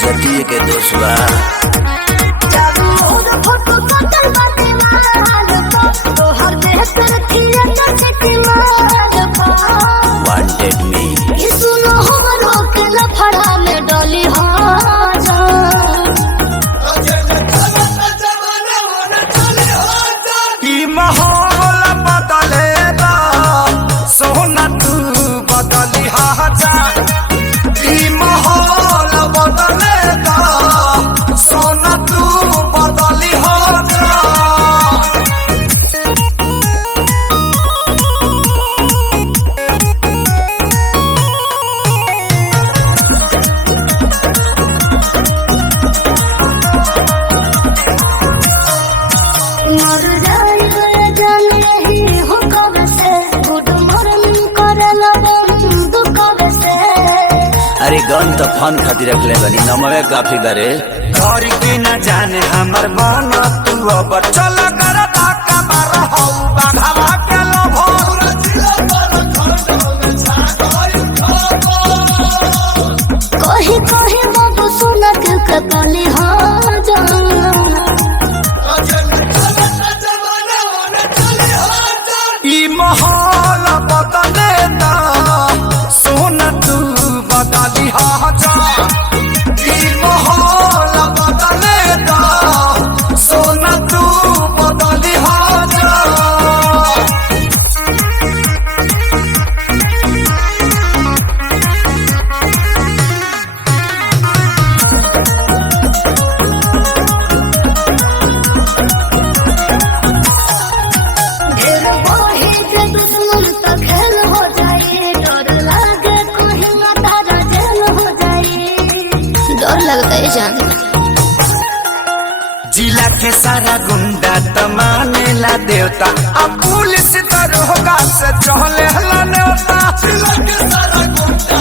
इज्जती के दोस्त बा। वांटेड मी फड़ा में डोली माहौल बदलेगा सोना तू बदली हाजा। माहौल बदलेगा सोना तू बदली हाजा। अरे गन तो फन खातिर रखले बनी नमवे काफी करे। घर की न जाने हमर मन तू अब चल कर धक्का मार हो बाघवा के लोभो। कही कही बाबू सुना के कली माहौल बदलेगा सोना तू बदली हाजा। माहौल बदलेगा सोना तू बदली हाजा। डर लगता है जान। जिला के सारा गुंडा तमानेला देवता अब पुलिस दरोगा से चहले हला नेवता। जिला के सारा गुंडा